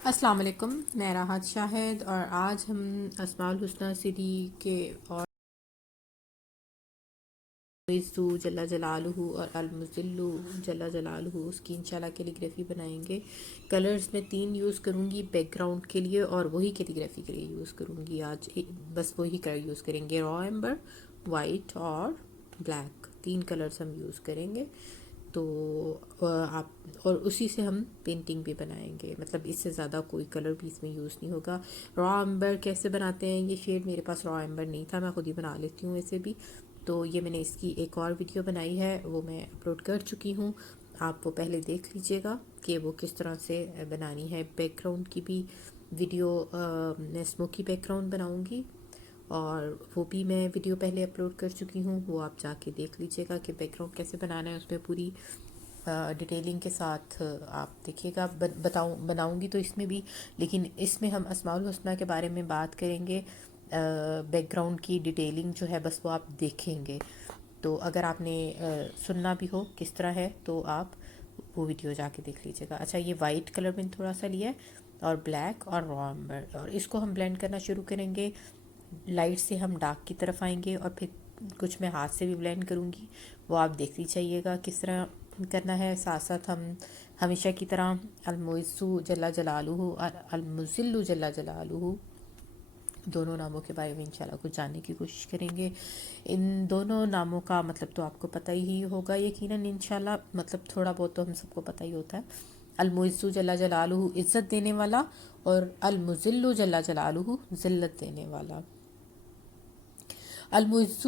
السلام علیکم، میں راحت شاہد اور آج ہم اسماء الحسنہ سری کے اور عزو جل جلالہ اور المذل جل جلالہ اس کی انشاءاللہ کیلیگرافی بنائیں گے۔ کلرز میں 3 یوز کروں گی بیک گراؤنڈ کے لیے اور وہی کیلیگرافی کے لیے یوز کروں گی آج، بس وہی کلر یوز کریں گے، را ایمبر، وائٹ اور بلیک، 3 کلرز ہم یوز کریں گے۔ تو آپ اور اسی سے ہم پینٹنگ بھی بنائیں گے، مطلب اس سے زیادہ کوئی کلر بھی اس میں یوز نہیں ہوگا۔ را ایمبر کیسے بناتے ہیں یہ شیڈ، میرے پاس را ایمبر نہیں تھا، میں خود ہی بنا لیتی ہوں اسے بھی، تو یہ میں نے اس کی ایک اور ویڈیو بنائی ہے، وہ میں اپلوڈ کر چکی ہوں، آپ وہ پہلے دیکھ لیجئے گا کہ وہ کس طرح سے بنانی ہے۔ بیک گراؤنڈ کی بھی ویڈیو میں اسموکی بیک گراؤنڈ بناؤں گی اور وہ بھی میں ویڈیو پہلے اپلوڈ کر چکی ہوں، وہ آپ جا کے دیکھ لیجئے گا کہ بیک گراؤنڈ کیسے بنانا ہے، اس میں پوری ڈیٹیلنگ کے ساتھ آپ دیکھیے گا۔ بناؤں گی تو اس میں بھی، لیکن اس میں ہم اسماء الحسنہ کے بارے میں بات کریں گے، بیک گراؤنڈ کی ڈیٹیلنگ جو ہے بس وہ آپ دیکھیں گے، تو اگر آپ نے سننا بھی ہو کس طرح ہے تو آپ وہ ویڈیو جا کے دیکھ لیجئے گا۔ اچھا، یہ وائٹ کلر میں تھوڑا سا لیا ہے اور بلیک اور را ایمبر، اور اس کو ہم بلینڈ کرنا شروع کریں گے، لائٹ سے ہم ڈارک کی طرف آئیں گے اور پھر کچھ میں ہاتھ سے بھی بلینڈ کروں گی، وہ آپ دیکھتی چاہیے گا کس طرح کرنا ہے۔ ساتھ ساتھ ہم ہمیشہ کی طرح المعز جل جلالہ اور المذل جل جلالہ دونوں ناموں کے بارے میں انشاءاللہ کچھ جاننے کی کوشش کریں گے۔ ان دونوں ناموں کا مطلب تو آپ کو پتہ ہی ہوگا یقیناً انشاءاللہ، مطلب تھوڑا بہت تو ہم سب کو پتہ ہی ہوتا ہے۔ المعز جل جلالہ عزت دینے والا اور المذل جل جلالہ ذلت دینے والا۔ المعز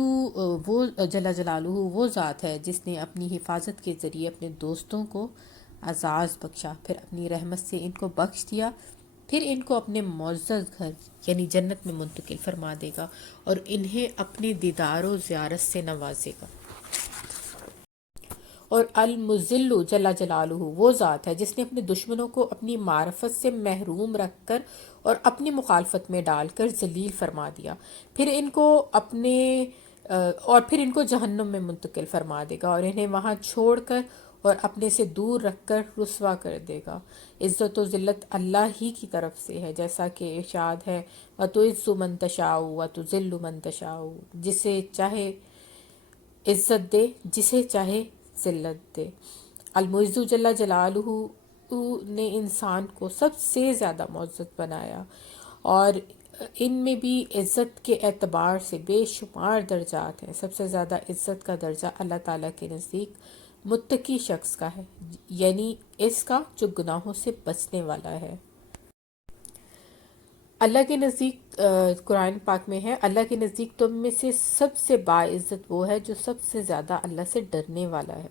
وہ جل جلالہ وہ ذات ہے جس نے اپنی حفاظت کے ذریعے اپنے دوستوں کو اعزاز بخشا، پھر اپنی رحمت سے ان کو بخش دیا، پھر ان کو اپنے معزز گھر یعنی جنت میں منتقل فرما دے گا اور انہیں اپنے دیدار و زیارت سے نوازے گا۔ اور المذل جل جلالہ وہ ذات ہے جس نے اپنے دشمنوں کو اپنی معرفت سے محروم رکھ کر اور اپنی مخالفت میں ڈال کر ذلیل فرما دیا، پھر ان کو جہنم میں منتقل فرما دے گا اور انہیں وہاں چھوڑ کر اور اپنے سے دور رکھ کر رسوا کر دے گا۔ عزت و ذلت اللہ ہی کی طرف سے ہے، جیسا کہ ارشاد ہے وَتُعِزُّ مَن تَشَاءُ وَتُذِلُّ مَن تَشَاءُ، جسے چاہے عزت دے، جسے چاہے ذلت دے۔ المعز جل جلالہ نے انسان کو سب سے زیادہ معزز بنایا اور ان میں بھی عزت کے اعتبار سے بے شمار درجات ہیں۔ سب سے زیادہ عزت کا درجہ اللہ تعالیٰ کے نزدیک متقی شخص کا ہے، یعنی اس کا جو گناہوں سے بچنے والا ہے۔ اللہ کے نزدیک قرآن پاک میں ہے، اللہ کے نزدیک تم میں سے سب سے باعزت وہ ہے جو سب سے زیادہ اللہ سے ڈرنے والا ہے۔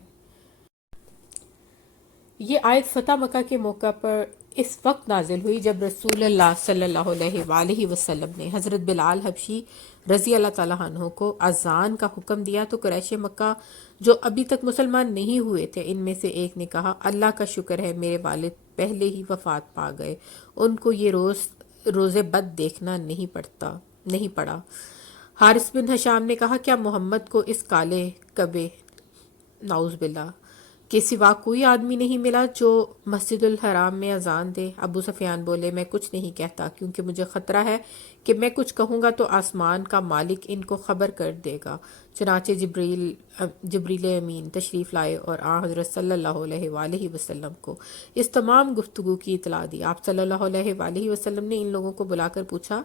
یہ آیت فتح مکہ کے موقع پر اس وقت نازل ہوئی جب رسول اللہ صلی اللہ علیہ وآلہ وسلم نے حضرت بلال حبشی رضی اللہ تعالیٰ عنہ کو اذان کا حکم دیا، تو قریش مکہ جو ابھی تک مسلمان نہیں ہوئے تھے، ان میں سے ایک نے کہا اللہ کا شکر ہے میرے والد پہلے ہی وفات پا گئے، ان کو یہ روز بد دیکھنا نہیں پڑا۔ حارث بن حشام نے کہا کیا محمد کو اس کالے کبے نعوذ باللہ کے سوا کوئی آدمی نہیں ملا جو مسجد الحرام میں اذان دے؟ ابو سفیان بولے میں کچھ نہیں کہتا کیونکہ مجھے خطرہ ہے کہ میں کچھ کہوں گا تو آسمان کا مالک ان کو خبر کر دے گا۔ چنانچہ جبریل امین تشریف لائے اور حضرت صلی اللہ علیہ وآلہ وسلم کو اس تمام گفتگو کی اطلاع دی۔ آپ صلی اللہ علیہ وآلہ وسلم نے ان لوگوں کو بلا کر پوچھا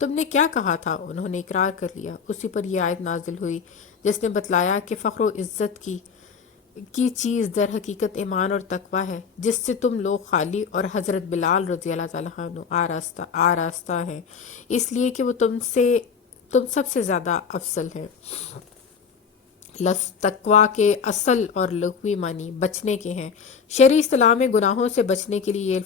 تم نے کیا کہا تھا؟ انہوں نے اقرار کر لیا۔ اسی پر یہ آیت نازل ہوئی جس نے بتلایا کہ فخر و عزت کی چیز در حقیقت ایمان اور تقوی ہے، جس سے تم لوگ خالی اور حضرت بلال رضی اللہ تعالیٰ عنہ آراستہ ہیں، اس لیے کہ وہ تم سب سے زیادہ افضل ہے۔ لفظ تقوی کے اصل اور لغوی معنی بچنے کے ہیں۔ شرعی اصطلاح میں گناہوں سے بچنے کے لیے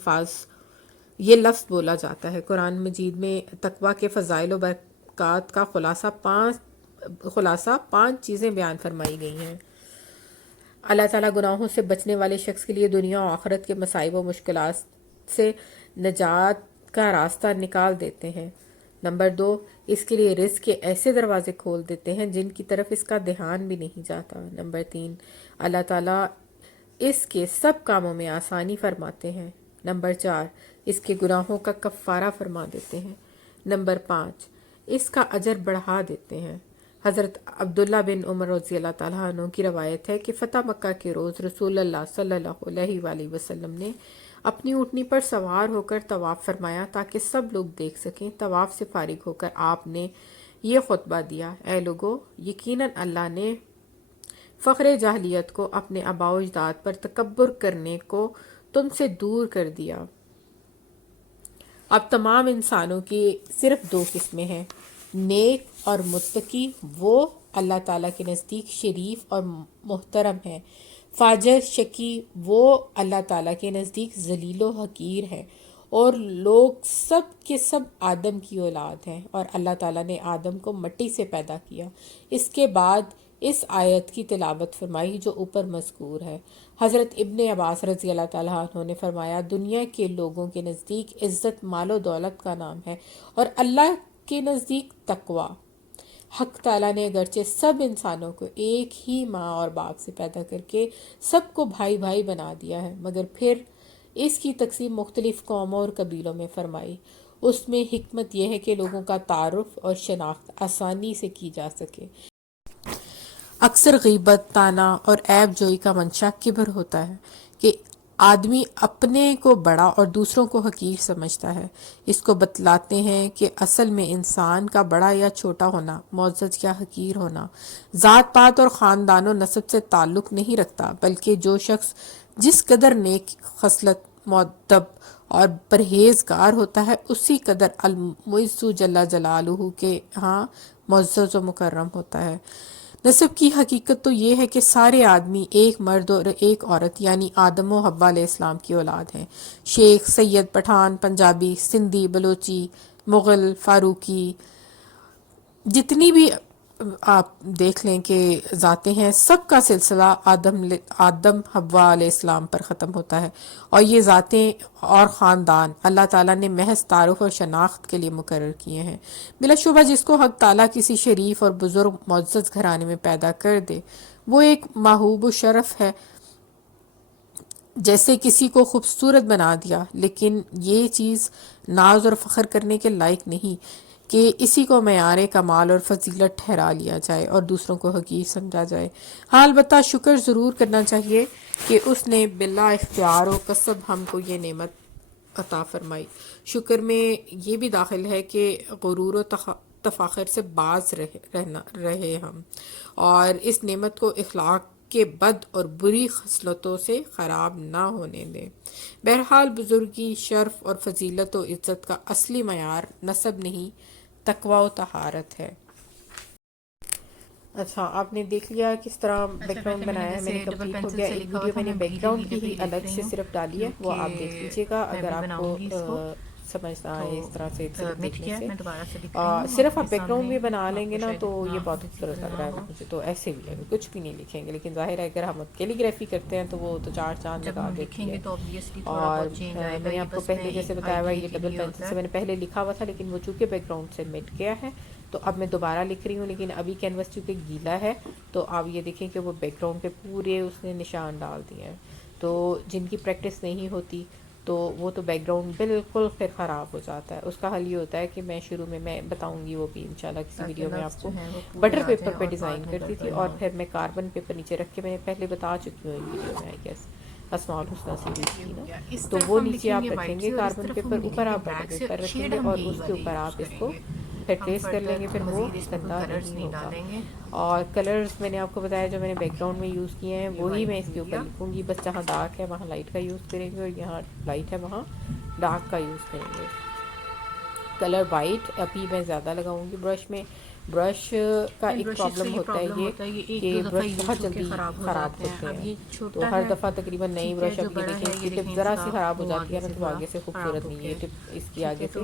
یہ لفظ بولا جاتا ہے۔ قرآن مجید میں تقوی کے فضائل و برکات کا خلاصہ 5 چیزیں بیان فرمائی گئی ہیں۔ اللہ تعالیٰ گناہوں سے بچنے والے شخص کے لیے دنیا و آخرت کے مصائب و مشکلات سے نجات کا راستہ نکال دیتے ہیں۔ نمبر 2، اس کے لیے رزق کے ایسے دروازے کھول دیتے ہیں جن کی طرف اس کا دھیان بھی نہیں جاتا۔ نمبر 3، اللہ تعالیٰ اس کے سب کاموں میں آسانی فرماتے ہیں۔ نمبر 4، اس کے گناہوں کا کفارہ فرما دیتے ہیں۔ نمبر 5، اس کا اجر بڑھا دیتے ہیں۔ حضرت عبداللہ بن عمر رضی اللہ تعالیٰ عنہ کی روایت ہے کہ فتح مکہ کے روز رسول اللہ صلی اللہ علیہ وآلہ وسلم نے اپنی اونٹنی پر سوار ہو کر طواف فرمایا تاکہ سب لوگ دیکھ سکیں۔ طواف سے فارغ ہو کر آپ نے یہ خطبہ دیا: اے لوگو، یقیناً اللہ نے فخر جاہلیت کو، اپنے آباء و اجداد پر تکبر کرنے کو تم سے دور کر دیا۔ اب تمام انسانوں کی صرف دو قسمیں ہیں، نیک اور متقی۔ وہ اللہ تعالیٰ کے نزدیک شریف اور محترم ہیں۔ فاجر شقی وہ اللہ تعالیٰ کے نزدیک ذلیل و حقیر ہیں۔ اور لوگ سب کے سب آدم کی اولاد ہیں، اور اللہ تعالیٰ نے آدم کو مٹی سے پیدا کیا۔ اس کے بعد اس آیت کی تلاوت فرمائی جو اوپر مذکور ہے۔ حضرت ابن عباس رضی اللہ تعالیٰ عنہ نے فرمایا، دنیا کے لوگوں کے نزدیک عزت مال و دولت کا نام ہے، اور اللہ کے نزدیک تقوی۔ حق تعالیٰ نے اگرچہ سب انسانوں کو ایک ہی ماں اور باپ سے پیدا کر کے سب کو بھائی بھائی بنا دیا ہے، مگر پھر اس کی تقسیم مختلف قوموں اور قبیلوں میں فرمائی۔ اس میں حکمت یہ ہے کہ لوگوں کا تعارف اور شناخت آسانی سے کی جا سکے۔ اکثر غیبت، طعنہ اور عیب جوئی کا منشا کبر ہوتا ہے کہ آدمی اپنے کو بڑا اور دوسروں کو حقیر سمجھتا ہے۔ اس کو بتلاتے ہیں کہ اصل میں انسان کا بڑا یا چھوٹا ہونا، معزز یا حقیر ہونا، ذات پات اور خاندان و نسب سے تعلق نہیں رکھتا، بلکہ جو شخص جس قدر نیک خصلت، مؤدب اور پرہیزگار ہوتا ہے، اسی قدر المعز جل جلالہ کے ہاں معزز و مکرم ہوتا ہے۔ نسب کی حقیقت تو یہ ہے کہ سارے آدمی ایک مرد اور ایک عورت یعنی آدم و حوا علیہ السلام کی اولاد ہیں۔ شیخ، سید، پٹھان، پنجابی، سندھی، بلوچی، مغل، فاروقی، جتنی بھی آپ دیکھ لیں کہ ذاتیں ہیں، سب کا سلسلہ آدم حوا علیہ السلام پر ختم ہوتا ہے، اور یہ ذاتیں اور خاندان اللہ تعالیٰ نے محض تعارف اور شناخت کے لیے مقرر کیے ہیں۔ بلا شبہ جس کو حق تعالیٰ کسی شریف اور بزرگ معزز گھرانے میں پیدا کر دے، وہ ایک محبوب و شرف ہے، جیسے کسی کو خوبصورت بنا دیا، لیکن یہ چیز ناز اور فخر کرنے کے لائق نہیں کہ اسی کو معیار کمال اور فضیلت ٹھہرا لیا جائے اور دوسروں کو حقیر سمجھا جائے۔ ہاں، البتہ شکر ضرور کرنا چاہیے کہ اس نے بلا اختیار و کسب ہم کو یہ نعمت عطا فرمائی۔ شکر میں یہ بھی داخل ہے کہ غرور و تفاخر سے باز رہے ہم، اور اس نعمت کو اخلاق کے بد اور بری خصلتوں سے خراب نہ ہونے دیں۔ بہرحال بزرگی، شرف اور فضیلت و عزت کا اصلی معیار نسب نہیں، تقوی و طہارت ہے۔ اچھا، آپ نے دیکھ لیا کس طرح بیک گراؤنڈ بنایا ہے، میں نے کمپلیٹ ہو گیا۔ ایک ویڈیو میں نے بیک گراؤنڈ کی ہی الگ سے صرف ڈالی ہے، وہ آپ دیکھ لیجیے گا اگر آپ کو سمجھ نہ آئے اس طرح سے دیکھنے سے۔ صرف آپ بیک گراؤنڈ بھی بنا لیں گے نا تو یہ بہت خوبصورت لگ رہا ہے مجھے تو، ایسے بھی ہے کچھ بھی نہیں لکھیں گے، لیکن ظاہر ہے اگر ہم کیلی گرافی کرتے ہیں تو وہ تو چار چاند لگا دیکھیں گے۔ اور میں نے آپ کو پہلے جیسے بتایا ہوا یہ ڈبل پینسل سے میں نے پہلے لکھا ہوا تھا، لیکن وہ چونکہ بیک گراؤنڈ سے مٹ گیا ہے تو اب میں دوبارہ لکھ رہی ہوں، لیکن ابھی کینوس چونکہ گیلا ہے تو آپ یہ دیکھیں کہ وہ بیک گراؤنڈ پہ پورے اس نے نشان ڈال دیے ہیں۔ تو جن کی پریکٹس نہیں ہوتی تو وہ تو بیک گراؤنڈ بالکل پھر خراب ہو جاتا ہے۔ اس کا حل یہ ہوتا ہے کہ میں شروع میں بتاؤں گی، وہ بھی انشاءاللہ کسی ویڈیو میں آپ کو بٹر پیپر پہ ڈیزائن کرتی تھی، اور پھر میں کاربن پیپر نیچے رکھ کے، میں نے پہلے بتا چکی ہوں ویڈیو میں، آئی گیس اسماء الحسنیٰ سیریز کی نا، تو وہ نیچے آپ رکھیں گے کاربن پیپر، اوپر آپ بٹر پیپر رکھیں گے، اور اس کے اوپر آپ اس کو پھر ٹریس کر لیں گے، پھر وہ گندا نہیں ہوگا۔ اور کلرز میں نے آپ کو بتایا جو میں نے بیک گراؤنڈ میں یوز کیے ہیں وہی میں اس کے اوپر لکھوں گی، بس جہاں ڈارک ہے وہاں لائٹ کا یوز کریں گے، اور یہاں لائٹ ہے وہاں ڈارک کا یوز کریں گے۔ کلر وائٹ ابھی میں زیادہ لگاؤں گی برش میں۔ برش کا ایک پرابلم ہوتا ہے یہ کہ برش بہت جلدی خراب ہوتے ہیں، تو ہر دفعہ تقریباً نئی برش اب یہ دیکھیں اس کی ٹپ ذرا سی خراب ہو جاتی ہے نا تو آگے سے خوبصورت نہیں ہے، ٹپ اس کی آگے سے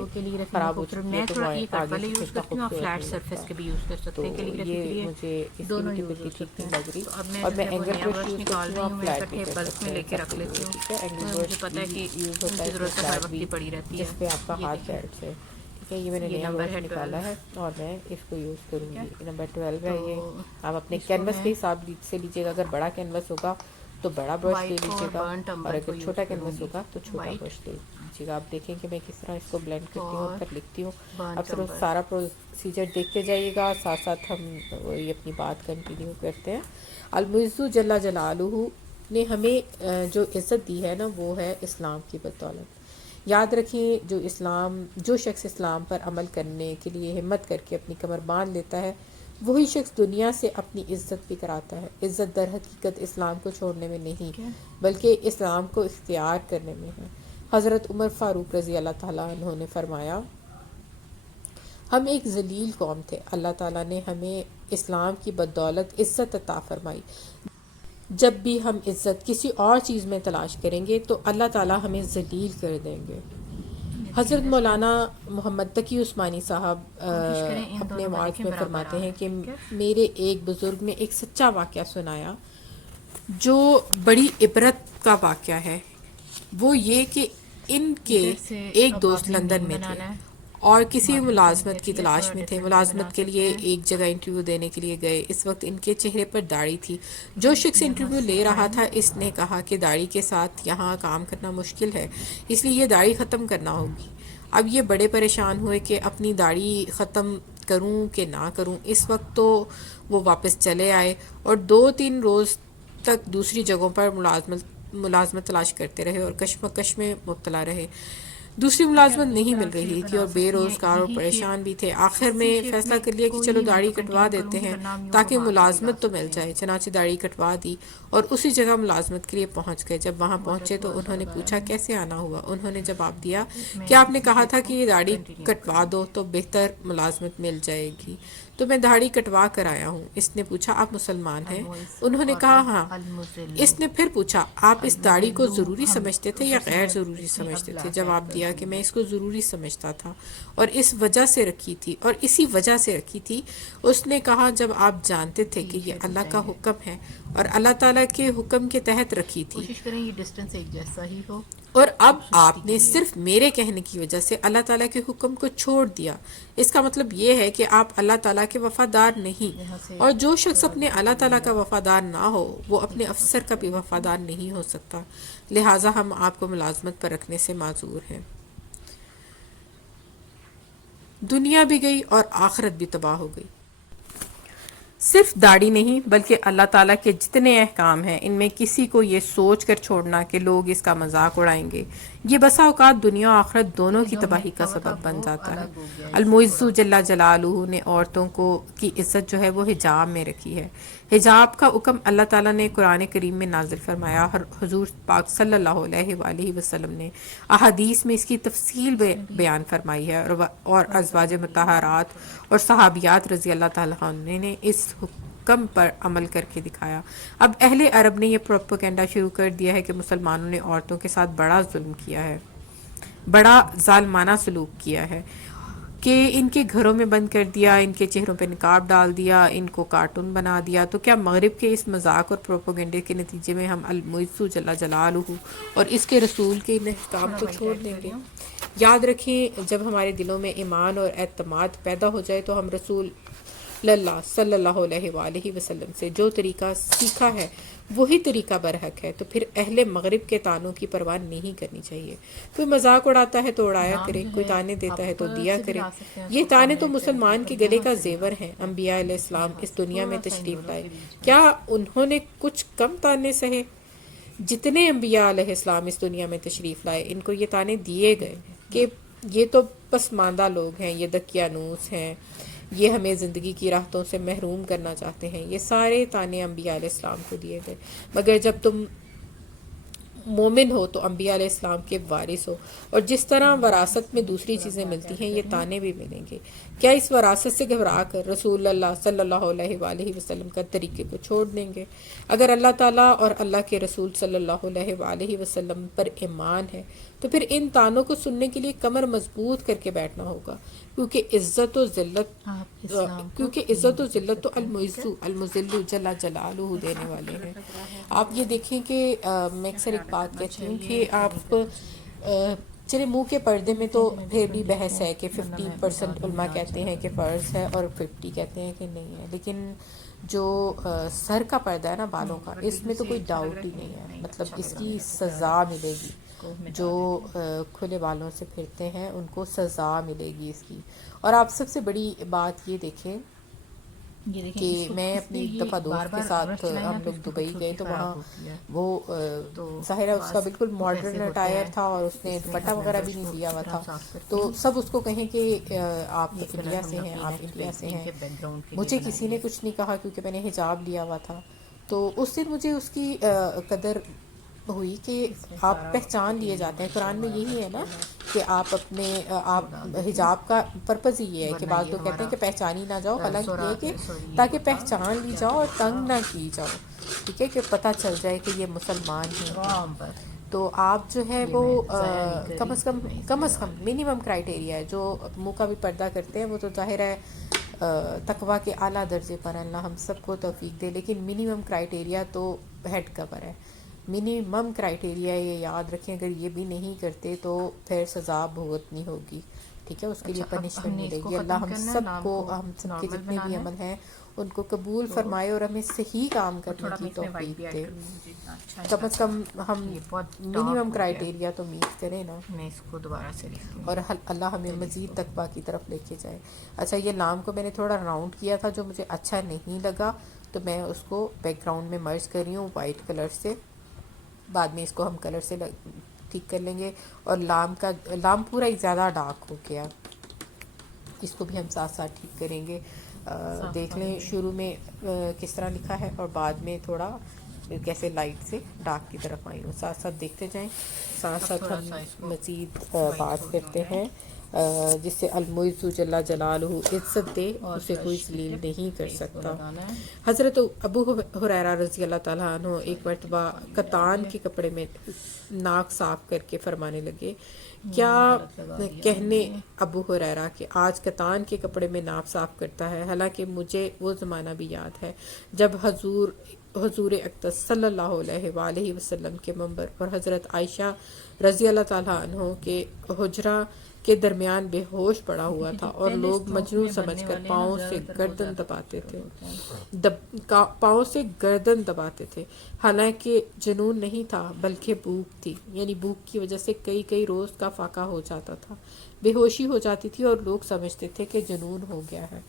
خراب ہو چکی ہے تو آگے سے اتنا خوبصورت نہیں ہوتا، تو یہ مجھے اس کی بھی ٹپ اتنی ٹھیک نہیں لگ رہی۔ اور میں اینگل برش یوز کرتی ہوں، آپ فلیٹ بھی کر سکتے ہیں، ٹھیک ہے۔ اینگل برش یوز ہوتا ہے فلیٹ بھی، جس پہ آپ کا ہاتھ بیٹھ سے، یہ میں نے نیا برش نکالا ہے اور میں اس کو یوز کروں گی۔ نمبر 12 ہے یہ، آپ اپنے کینوس کے حساب سے لیجیے گا، اگر بڑا کینوس ہوگا تو بڑا برش لے لیجیے گا، اور اگر چھوٹا کینوس ہوگا تو چھوٹا برش لے دیجیے گا. آپ دیکھیں کہ میں کس طرح اس کو بلینڈ کرتی ہوں اور پھر لکھتی ہوں. بان اب صرف چمبر سارا پروسیجر دیکھتے جائیے گا, ساتھ ساتھ ہم وہی اپنی بات کنٹینیو کرتے ہیں. المعز جل جلالہ نے ہمیں جو عزت دی ہے نا وہ ہے اسلام کی بدولت. یاد رکھیں جو شخص اسلام پر عمل کرنے کے لیے ہمت کر کے اپنی کمر باندھ لیتا ہے وہی شخص دنیا سے اپنی عزت بھی کراتا ہے. عزت در حقیقت اسلام کو چھوڑنے میں نہیں کیا بلکہ اسلام کو اختیار کرنے میں ہے. حضرت عمر فاروق رضی اللہ تعالیٰ عنہ نے فرمایا ہم ایک ذلیل قوم تھے, اللہ تعالیٰ نے ہمیں اسلام کی بدولت عزت عطا فرمائی. جب بھی ہم عزت کسی اور چیز میں تلاش کریں گے تو اللہ تعالیٰ ہمیں ذلیل کر دیں گے. حضرت مولانا محمد تقی عثمانی صاحب کوشش کریں ان اپنے دونوں وعظ لکھیں میں برابر فرماتے ہیں کہ کیا میرے ایک بزرگ نے ایک سچا واقعہ سنایا جو بڑی عبرت کا واقعہ ہے. وہ یہ کہ ان کے ادھر سے ایک اب دوست آپ نے لندن مین میں تھے بنانا ہے. اور کسی مارجن کم ملازمت کر کی دیا, تلاش تھوڑا میں تھے. ڈفرینٹ بھی بنا ملازمت کے لیے سکتے ہیں. ایک جگہ انٹرویو دینے کے لیے گئے. اس وقت ان کے چہرے پر داڑھی تھی. جو شخص یہاں انٹرویو سے لے رہا آئیں تھا اس نے کہا کہ داڑھی کے ساتھ یہاں کام کرنا مشکل ہے, اس لیے یہ داڑھی ختم کرنا ہوگی. اب یہ بڑے پریشان ہوئے کہ اپنی داڑھی ختم کروں کہ نہ کروں. اس وقت تو وہ واپس چلے آئے اور 2-3 روز تک دوسری جگہوں پر ملازمت تلاش کرتے رہے اور کشمکش میں مبتلا رہے. دوسری ملازمت نہیں طرح مل سے رہی تھی بنا اور بے سکتی ہیں روزگار اور یہی شیپ پریشان بھی تھے. آخر اسی میں شیپ فیصلہ میں کر لیا کہ چلو کوئی میں داڑھی تو کٹوا کنٹینیو کروں دیتے گی ہیں ورنہ ہم یوں تاکہ گھما کے بھی لا ملازمت تو مل سکتے ہیں. جائے. چنانچہ داڑھی کٹوا دی اور اسی جگہ ملازمت کے لیے پہنچ گئے. جب وہاں بارڈر پہنچے تو تھوڑا سا انہوں نے لگایا پوچھا میں نے, کیسے آنا ہوا. انہوں نے جواب دیا میں کہ آپ نے اسی کہا تھا شیپ کہ کو یہ داڑھی کنٹینیو کٹوا کروں دو گی. تو بہتر ملازمت مل جائے گی. تو میں داڑھی کٹوا کر آیا ہوں. اس نے پوچھا آپ مسلمان ہیں؟ المعز انہوں نے اور کہا اب ہاں. المذلو. اس نے پھر پوچھا آپ اس داڑھی کو المذلو ضروری ہم سمجھتے تھے یا ادھر سے غیر مرچ ضروری دیکھیں, اب سمجھتے تھے؟ بلیک ایڈ جواب کر دیا دوں کہ گی. میں اس کو ضروری سمجھتا تھا اور اس وجہ سے رکھی تھی اور اسی وجہ سے رکھی تھی. اس نے کہا جب آپ جانتے تھے کہ ٹی یہ شرٹ ہی اللہ کا چاہیے. حکم ہے اور اللہ تعالیٰ کے حکم کے تحت رکھی تھی کوشش کریں یہ ڈسٹینس ایک جیسا ہی ہو اور اب خوبصورتی آپ کے نے لیے. صرف میرے کہنے کی وجہ سے اللہ تعالیٰ کے حکم کو چھوڑ دیا. اس کا مطلب یہ ہے کہ آپ اللہ تعالیٰ کے وفادار نہیں, یہاں سے اور جو شخص تھوڑا اپنے دکھا اللہ دیجیے تعالیٰ کا گا وفادار نہ ہو وہ یہ اپنے کتنا افسر کا سچا بھی ہے دیکھیں. وفادار نہیں ہو سکتا. لہٰذا ہم آپ کو ملازمت پر رکھنے سے معذور ہیں. دنیا بھی گئی اور آخرت بھی تباہ ہو گئی. صرف داڑھی نہیں بلکہ اللہ تعالیٰ کے جتنے احکام ہیں ان میں کسی کو یہ سوچ کر چھوڑنا کہ لوگ اس کا مذاق اڑائیں گے, یہ بسا اوقات دنیا و آخرت دونوں کی جو ہم نے تباہی کا لکھا ہوا تھا سبب بن وہ جاتا ہے. الگ ہو گیا اس سے المعز تھوڑا. جل جلالہ نے عورتوں کی عزت جو ہے وہ حجاب میں رکھی ہے. حجاب کا حکم اللہ تعالیٰ نے قرآن کریم میں نازل فرمایا. حضور پاک صلی اللہ علیہ وآلہ وسلم نے احادیث میں اس کی تفصیل اس میں بھی بیان فرمائی ہے اور تھوڑا سا ازواج لگا دیجیے گا, مطہرات تھوڑا اور صحابیات رضی اللہ تعالیٰ عنہ نے اس حکم پر عمل کر کے دکھایا. اب اہل عرب نے یہ پروپیگنڈا شروع کر دیا ہے کہ مسلمانوں نے عورتوں کے ساتھ بڑا ظلم کیا ہے, بڑا ظالمانہ سلوک کیا ہے, کہ ان کے گھروں میں بند کر دیا, ان کے چہروں پہ نقاب ڈال دیا, ان کو کارٹون بنا دیا. تو کیا مغرب کے اس مذاق اور پروپیگنڈے کے نتیجے میں ہم المعز جل جلالہ اور اس کے رسول کے ان احکام تھوڑا کو وائٹ چھوڑ ایڈ دیں کر گے؟ رہی ہوں. یاد رکھیں جب ہمارے دلوں میں ایمان اور اعتماد پیدا ہو جائے تو ہم رسول اللہ صلی اللہ علیہ وآلہ وسلم سے جو طریقہ سیکھا ہے وہی طریقہ برحق ہے. تو پھر اہل مغرب کے طعنوں کی پرواہ نہیں کرنی چاہیے. کوئی مذاق اڑاتا ہے تو اڑایا نام کرے, جو کوئی ہے تانے دیتا ہے آپ تو دیا سے بھی کرے. لا سکتے ہیں, اس یہ کو تانے تو پرومیننٹ کرنے کے مسلمان اوپر کے گلے یہاں کا سے بھی لا زیور ہیں. سکتے ہیں, انبیاء علیہ السلام یہاں اس سے دنیا میں تھوڑا سا ان تشریف دونوں لائے, کے بیچ میں. کیا انہوں نے کچھ کم تانے سہے؟ جتنے انبیاء علیہ السلام اس دنیا میں تشریف لائے ان کو یہ تانے دیے گئے کہ یہ تو پسماندہ لوگ ہیں, یہ دقیانوس ہیں, یہ ہمیں زندگی کی راحتوں سے محروم کرنا چاہتے ہیں. یہ سارے تانے انبیاء علیہ السلام کو دیے گئے. مگر جب تم مومن ہو تو انبیاء علیہ السلام کے وارث ہو, اور جس طرح وراثت میں دوسری تھوڑا چیزیں بلیک ملتی ایڈ ہیں کر یہ رہی ہوں. تانے بھی ملیں گے. کیا اس وراثت سے گھبرا کر رسول اللہ صلی اللہ علیہ وآلہ وسلم کا طریقے کو چھوڑ دیں گے؟ اگر اللہ تعالیٰ اور اللہ کے رسول صلی اللہ علیہ وآلہ وسلم پر ایمان ہے تو پھر ان تانوں کو سننے کے لیے کمر مضبوط کر کے بیٹھنا ہوگا, کیونکہ عزت و آپ اسلام کو عزت و نہیں چھوڑ ذلت تو سکتے ہیں, ٹھیک ہے. المذل جل جلالہ دینے والے ہیں. لگ رہا ہے آپ یہ دیکھیں کہ میں کیا اکثر ایک خیال بات کرنا کہتی ہوں چاہیے کہ یا نہیں آپ کرنا چاہیے. چلے منہ کے پردے میں تو دیکھیں کہ میں پھر بھی ڈفرینٹ بحث لکھوں ہے کہ ورنہ میں 50% ڈالوں گی علماء آج کہتے چلے ہیں کہ گا. فرض ہے اور 50 کہتے ہیں کہ نہیں ہے, لیکن جو سر کا پردہ ہے نا بالوں کا, اگر اس بیچ میں تو سے کوئی اچھا لگ رہا ڈاؤٹ ہے ہی کہ نہیں ہے, نہیں مطلب اچھا اس لگ رہا کی میرے کو, کیا سزا ملے گی. کو مٹا جو دیتے ہیں۔ کھلے بالوں سے پھرتے ہیں ان کو سزا ملے گی اس کی۔ اور آپ سب سے بڑی بات یہ دیکھیں یہ دیکھیں کہ اس کو میں اس اپنی لیے ایک یہ دفعہ بار دوست کے بار ساتھ برش چلائیں نا ہم تو لوگ اس کی دبئی گئے خوبصورتی تو خراب وہاں ہوتی ہے۔ وہ تو ظاہر ہے اس کا بعض بالکل کچھ ایسے ماڈرن ہوتا اٹائر ہے، تھا اور اس نے اس میں دوپٹہ اب میں وغیرہ بھی برش نہیں کو لیا اچھی ہوا طرح تھا، صاف کرتی تو ہوں۔ سب اس کو کہیں کہ آپ یہ کلر انڈیا ہم سے نے ہیں، اپنی آپ نیکسٹ انڈیا سے ویڈنگ ہیں۔ کے بیک گراؤنڈ کے لیے مجھے کسی بنائی نے ہے۔ کچھ نہیں کہا کیونکہ میں نے حجاب لیا ہوا تھا، تو اس دن مجھے اس کی قدر ہوئی کہ اس میں آپ سارا پہچان لیے پتیلی جاتے ہیں۔ برش قرآن میں ہوا یہی ہے نا کیا ہے کہ آپ اپنے وہ آپ ڈال دیتی ہوں، حجاب کا پرپز ہی یہ ہے کہ ورنہ بعض یہ لوگ کہتے ہیں ہمارا کہ پہچانی نہ جاؤ، حالانکہ یہ ہے کہ سوری تاکہ وہ تھا پہچان لی کیا جاؤ اور کہتے ہیں تنگ نہ کی جاؤ، ٹھیک ہے، کہ پتہ چل جائے کہ یہ مسلمان ہیں۔ رام پر تو آپ جو ہے یہ وہ میں ضائع نہیں کم کری از کہ کم میں اس کم میں از کم ڈال دی۔ منیمم کرائٹیریا ہے، جو منہ کا بھی پردہ کرتے ہیں وہ تو ظاہر ہے تقویٰ کے اعلیٰ درجے پر اللہ ہم سب کو توفیق دے، لیکن منیمم کرائٹیریا تو ہیڈ کور ہے۔ منیمم کرائٹیریا یہ یاد رکھیں، اگر یہ بھی نہیں کرتے تو پھر سزا بھگتنی ہوگی، ٹھیک ہے، اس کے لیے اچھا اب ہم پنشمنٹ نے اس ملے کو گی۔ اللہ ختم ہم کرنا ہے، سب نام کو، کو ہم سب کے نارمل جتنے بھی بنانا ہے، عمل ہیں ان کو قبول تو فرمائے اور ہمیں صحیح کام اور کرنے تھوڑا کی میں اس میں وائٹ بھی توفیق ایڈ دے۔ کروں گی، مجھے اتنا اچھا نہیں کم از لگتا کم ہم یہ بہت ڈارک منیمم ہو گیا ہے۔ کرائٹیریا تو میٹ کریں نا، میں اس کو دوبارہ سے لکھتی ہوں، اور اللہ ہمیں چلیے اس مزید کو تقویٰ کی طرف لے کے جائے۔ اچھا، یہ لام کو میں نے تھوڑا راؤنڈ کیا تھا، جو مجھے اچھا نہیں لگا، تو میں اس کو بیک گراؤنڈ میں مرج کر رہی ہوں وائٹ کلر سے، بعد میں اس کو ہم کلر سے ٹھیک کر لیں گے۔ اور لام پورا ہی زیادہ ڈارک ہو گیا، اس کو بھی ہم ساتھ ساتھ ٹھیک کریں گے۔ صاف دیکھ پانی لیں میں۔ شروع میں کس طرح لکھا ہے اور بعد میں تھوڑا کیسے لائٹ سے ڈارک کی طرف آئی ہوں، ساتھ ساتھ دیکھتے جائیں، ساتھ اب ساتھ تھوڑا ہم سا اس کو مزید وائٹ بات چھوڑنا کرتے ہوتا ہے ہیں جس سے المعز جل جلالہ عزت دے، اور اسے کوئی برش کی ذلیل ٹپ نہیں کر پہ اس کو سکتا۔ لگانا ہے۔ حضرت ابو ہریرہ رضی اللہ تعالیٰ عنہ ایک سوری مرتبہ پانی میں ڈال کتان دیا، کے کپڑے میں ناک صاف کر کے فرمانے لگے، یہ میں نے کیا غلط لگا دیا میں کہنے نے۔ ابو ہریرہ کہ آج کتان کے کپڑے میں ناک صاف کرتا ہے، حالانکہ مجھے وہ زمانہ بھی یاد ہے جب حضور اقدس صلی اللہ علیہ وآلہ وسلم کے منبر پر حضرت عائشہ رضی اللہ تعالیٰ عنہ کے حجرہ کے درمیان بے ہوش پڑا ہوا دیکھیں تھا جو اور پہلے لوگ اسٹروک مجنون میں سمجھ بننے کر والے ہیں نا پاؤں سے زیادہ تر وہ گردن زیادہ دباتے تھے، خوبصورت ہوتے ہیں۔ پاؤں سے گردن دباتے تھے، حالانکہ جنون نہیں تھا بلکہ بھوک تھی، یعنی بھوک کی وجہ سے کئی روز کا فاقہ ہو جاتا تھا، بے ہوشی ہو جاتی تھی اور لوگ سمجھتے تھے کہ جنون ہو گیا ہے۔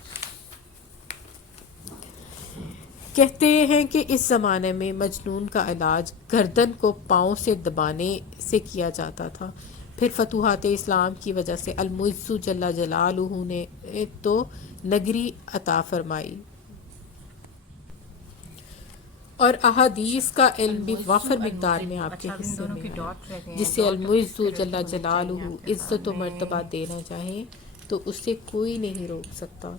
کہتے ہیں کہ اس زمانے میں مجنون کا علاج گردن کو پاؤں سے دبانے سے کیا جاتا تھا، پھر فتوحات اسلام کی وجہ سے المعز جل جلالہ نے تو نگری عطا فرمائی اور احادیث کا علم بھی المعزو وافر مقدار میں المذلو، آپ کے اچھا اب ان حصے دونوں میں کی آیا، ڈاٹ رہ گئے جس ہیں، سے ڈاٹ کس المعز کلر جل کے ہونے جلالہ چاہیے آپ کے عزت و سامنے؟ مرتبہ دینا چاہے تو اسے کوئی نہیں روک سکتا۔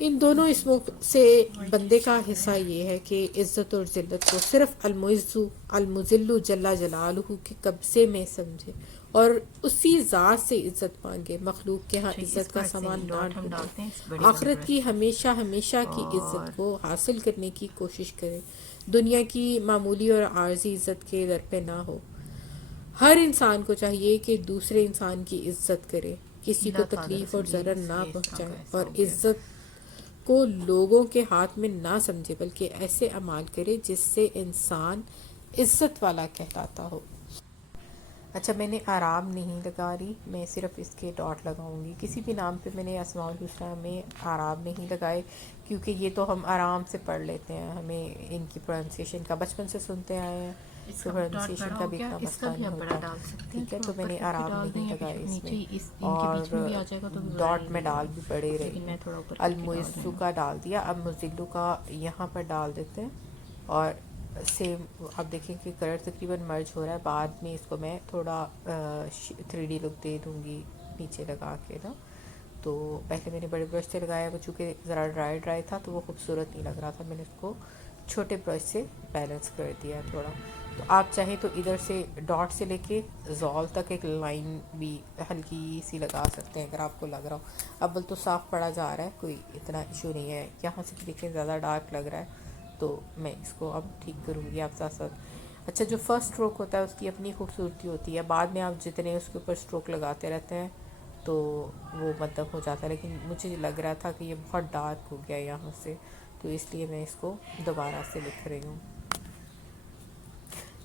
ان دونوں اسموں سے بندے کا حصہ یہ ہے کہ عزت اور ذلت کو صرف المذل جل جلالہ کے قبضے میں سمجھے اور اسی ذات سے عزت مانگے، مخلوق کے ہاں اچھا اس عزت کا پر سے سامان نہ ڈاٹ ہم ڈھونڈے، ڈالتے ہیں اس بڑے والے آخرت کی برش سے، ہمیشہ کی اور عزت کو حاصل کرنے کی کوشش کرے، دنیا کی معمولی اور عارضی عزت کے در پہ نہ ہو۔ ہر انسان کو چاہیے کہ دوسرے انسان کی عزت کرے، کسی کو پیلا تھا تکلیف اور دراصل یہ ضرر اس نہ لیے اس طرح پہنچائے کا ایسا اور ہو گیا۔ عزت کو لوگوں کے ہاتھ میں نہ سمجھے، بلکہ ایسے اعمال کرے جس سے انسان عزت والا کہلاتا ہو۔ اچھا، میں نے آرام نہیں لگا رہی، میں صرف اس کے ڈاٹ لگاؤں گی، کسی بھی نام پہ میں نے اسماء الحسنیٰ میں آرام نہیں لگائے، کیونکہ یہ تو ہم آرام سے پڑھ لیتے ہیں، ہمیں ان کی پروننسیشن کا بچپن سے سنتے آئے ہیں، اس تو کا ڈاٹ پروننسیشن بڑا کا ہو بھی گیا، اتنا اس کا مسئلہ بھی نہیں آپ بڑا ہوتا، ڈال سکتے ہیں، ٹھیک ہے، تھوڑا تو میں اوپر نے کر کے آرام ڈال دیں نہیں یا پھر لگائے اس میں، نیچے ان کے بیچ اور میں بھی آ جائے گا تو بھی بڑا ڈاٹ میں ایزی ڈال ہوگا، بھی پڑے رہی لیکن ہوں۔ میں تھوڑا اوپر کر کے ڈال رہی المعزو ہوں۔ کا ڈال دیا، اب مزلو کا یہاں پر ڈال دیتے ہیں، اور سیم اب دیکھیں کہ کلر تقریباً مرج ہو رہا ہے، بعد میں اس کو میں تھوڑا 3D لک دے دوں گی نیچے لگا کے نا، تو پہلے میں نے بڑے برش سے لگایا، وہ چونکہ ذرا ڈرائی تھا تو وہ خوبصورت نہیں لگ رہا تھا، میں نے اس کو چھوٹے برش سے بیلنس کر دیا تھوڑا۔ تو آپ چاہیں تو ادھر سے ڈاٹ سے لے کے زول تک ایک لائن بھی ہلکی سی لگا سکتے ہیں اگر آپ کو لگ رہا ہو، اول تو صاف پڑا جا رہا ہے، کوئی اتنا ایشو نہیں ہے، یہاں سے دیکھیں زیادہ ڈارک لگ رہا ہے تو میں اس کو اب ٹھیک کروں گی آپ ساتھ ساتھ۔ اچھا، جو فرسٹ اسٹروک ہوتا ہے اس کی اپنی خوبصورتی ہوتی ہے، بعد میں آپ جتنے اس کے اوپر اسٹروک لگاتے رہتے ہیں تو وہ مطلب ہو جاتا ہے، لیکن مجھے لگ رہا تھا کہ یہ بہت ڈارک ہو گیا یہاں سے، تو اس لیے میں اس کو دوبارہ سے لکھ رہی ہوں۔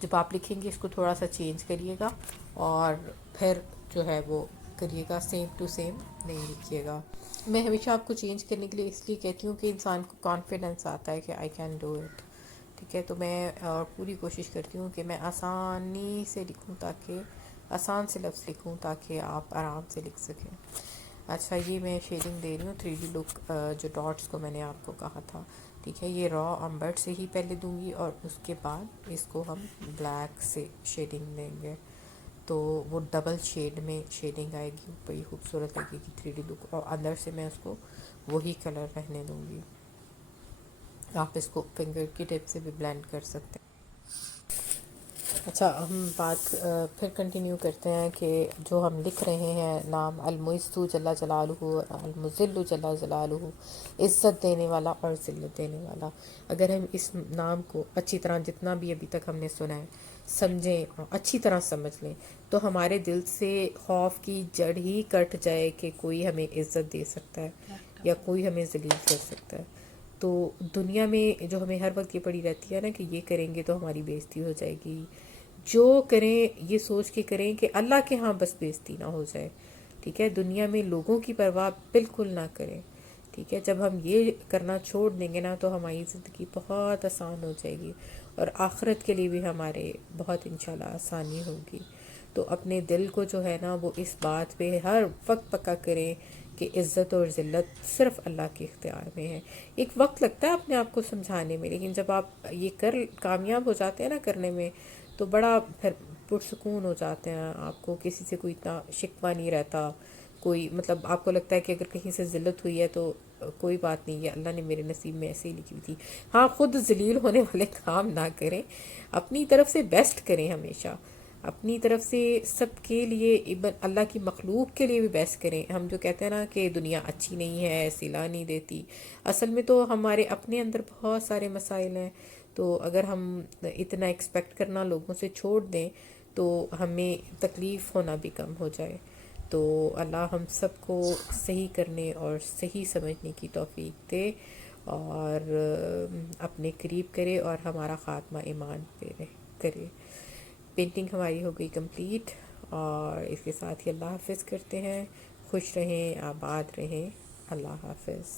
جب آپ لکھیں گے اس کو تھوڑا سا چینج کریے گا اور پھر جو ہے وہ کریے گا، سیم ٹو سیم نہیں لکھیے گا. میں ہمیشہ آپ کو چینج کرنے کے لیے اس لیے کہتی ہوں کہ انسان کو کانفیڈنس آتا ہے کہ آئی کین ڈو اٹ. ٹھیک ہے، تو میں پوری کوشش کرتی ہوں کہ میں آسانی سے لکھوں، تاکہ آسان سے لفظ لکھوں تاکہ آپ آرام سے لکھ سکیں. اچھا، یہ میں شیڈنگ دے رہی ہوں 3D لک، جو ڈاٹس کو میں نے آپ کو کہا تھا. ٹھیک ہے، یہ را امبرٹ سے ہی پہلے دوں گی اور اس کے بعد اس کو ہم بلیک سے شیڈنگ دیں گے، تو وہ ڈبل شیڈ میں شیڈنگ آئے گی، بڑی خوبصورت لگے گی 3D لک. اور اندر سے میں اس کو وہی کلر رہنے دوں گی. آپ اس کو فنگر کی ٹپ سے بھی بلینڈ کر سکتے ہیں. اچھا، ہم بات پھر کنٹینیو کرتے ہیں کہ جو ہم لکھ رہے ہیں نام المعز جل جلالہ، المذل جل جلالہ، عزت دینے والا اور ذلت دینے والا. اگر ہم اس نام کو اچھی طرح، جتنا بھی ابھی تک ہم نے سنا ہے، سمجھیں اور اچھی طرح سمجھ لیں، تو ہمارے دل سے خوف کی جڑ ہی کٹ جائے کہ کوئی ہمیں عزت دے سکتا ہے یا کوئی ہمیں ذلیل کر سکتا ہے. تو دنیا میں جو ہمیں ہر وقت یہ پڑی رہتی ہے نا کہ یہ کریں گے تو ہماری بےزتی ہو جائے گی، جو کریں یہ سوچ کے کریں کہ اللہ کے ہاں بس بےزتی نہ ہو جائے. ٹھیک ہے، دنیا میں لوگوں کی پرواہ بالکل نہ کریں. ٹھیک ہے، جب ہم یہ کرنا چھوڑ دیں گے نا تو ہماری زندگی بہت آسان ہو جائے گی اور آخرت کے لیے بھی ہمارے بہت انشاءاللہ آسانی ہوگی. تو اپنے دل کو جو ہے نا وہ اس بات پہ ہر وقت پکا کریں کہ عزت اور ذلت صرف اللہ کے اختیار میں ہے. ایک وقت لگتا ہے اپنے آپ کو سمجھانے میں، لیکن جب آپ یہ کامیاب ہو جاتے ہیں نا کرنے میں، تو بڑا پھر پرسکون ہو جاتے ہیں. آپ کو کسی سے کوئی اتنا شکوہ نہیں رہتا، کوئی مطلب آپ کو لگتا ہے کہ اگر کہیں سے ذلت ہوئی ہے تو کوئی بات نہیں، یہ اللہ نے میرے نصیب میں ایسے ہی لکھی ہوئی تھی. ہاں، خود ذلیل ہونے والے کام نہ کریں، اپنی طرف سے بیسٹ کریں، ہمیشہ اپنی طرف سے سب کے لیے، اللہ کی مخلوق کے لیے بھی بیسٹ کریں. ہم جو کہتے ہیں نا کہ دنیا اچھی نہیں ہے، صلہ نہیں دیتی، اصل میں تو ہمارے اپنے اندر بہت سارے مسائل ہیں. تو اگر ہم اتنا ایکسپیکٹ کرنا لوگوں سے چھوڑ دیں تو ہمیں تکلیف ہونا بھی کم ہو جائے. تو اللہ ہم سب کو صحیح کرنے اور صحیح سمجھنے کی توفیق دے اور اپنے قریب کرے اور ہمارا خاتمہ ایمان پہ کرے. پینٹنگ ہماری ہو گئی کمپلیٹ، اور اس کے ساتھ ہی اللہ حافظ کرتے ہیں. خوش رہیں، آباد رہیں. اللہ حافظ.